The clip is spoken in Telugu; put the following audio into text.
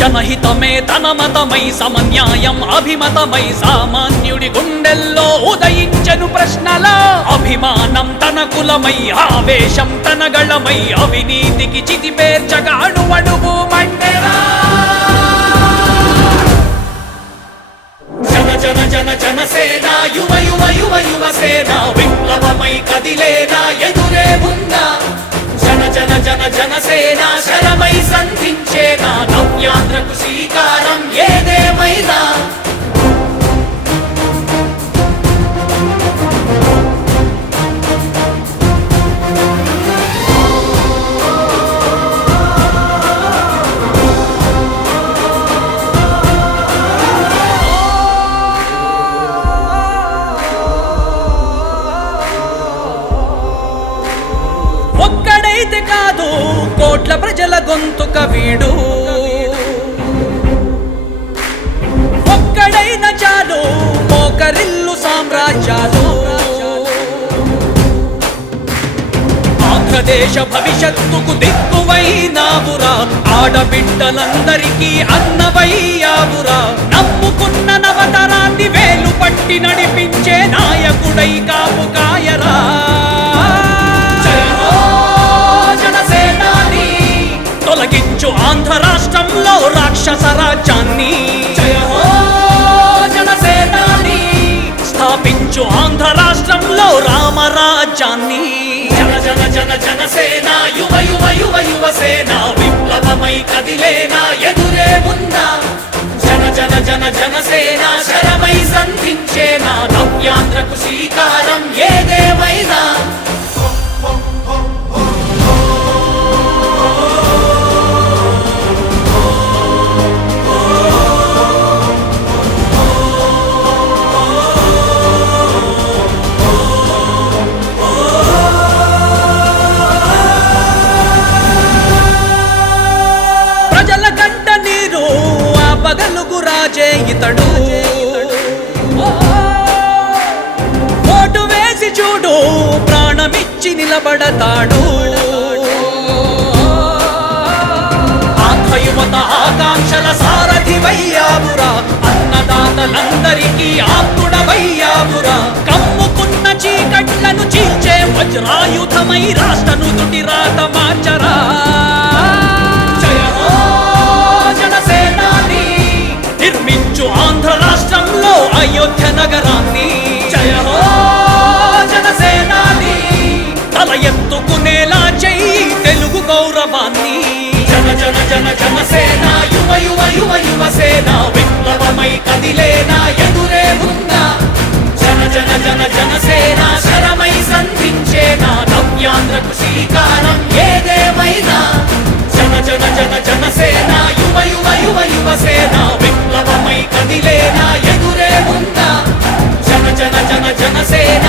జనహితమే తన మతమై సమన్యాయం అభిమతమై సామాన్యుడి గుండెల్లో ఉదయించెను ప్రశ్నల అభిమానం తన కులమై ఆవేశం తన గళమై అవినీతికి చితిపేర్చగా అణువణువు మండెరా జన జన జన జనసేన యువ యువ యువ యువసేన విప్లవమై కదిలేనా ఎదురే ఉందా జన జన జన జనసేన శరమై సంధించేనా నవ్యాంధ్రకు శ్రీకారం ఏదేమైనా ఒక్కడైతే కాదు కోట్ల ప్రజల గొంతుక వీడు ఒక్కడైన చాలు మోకరిల్లు సామ్రాజ్యాలు ఆంధ్రదేశ భవిష్యత్తుకు దిక్కువైనావురా ఆడబిడ్డలందరికీ అన్నవయ్యావురా నమ్ముకున్న నవతరాన్ని వేలు పట్టి నడిపించే నాయకుడై కాపు కాయరా తొలగించు ఆంధ్ర రాష్ట్రంలో రాక్షస రాజ్యాన్ని జయ హో జనసేనాని స్థాపించు ఆంధ్ర రాష్ట్రంలో రామరాజ్యాన్ని జన జన జన జనసేన యువ యువ యువ యువసేన విప్లవమై కదిలేనా ఎదురే ఉందా జన జన జన జనసేన శరమై సంధించేనా నవ్యాంధ్రకు శ్రీకారం ఏదేమైనా పగలుగు రాజే ఇతడు ఓటు వేసి చూడు ప్రాణమిచ్చి నిలబడతాడు ఆంధ్ర యువత ఆకాంక్షల సారథివయ్యావురా అన్నదాతలందరికీ ఆప్తుడవయ్యావురా కమ్ముకున్న చీకట్లను చీల్చే వజ్రాయుధమై రాష్ట్రను తుటి రాత మార్చరా నిర్మించు ఆంధ్ర రాష్ట్రంలో అయోధ్య నగరాన్ని జయ హో జనసేనాని తల ఎత్తుకునేలా చెయ్యి తెలుగు గౌరవాన్ని జన జన జన జనసేన యువ యువ యువ యువసేన విప్లవమై కదిలేనా ఎదురే ఉందా జన జన జన జనసేన శరమై సంధించేనా నవ్యాంధ్రకు శ్రీకారం ఏదేమైనా జన జన జన జనసేన యువ యువ యువ యువసేన విప్లవమై కదిలేనా ఎదురే ఉందా జన జన జన జనసేన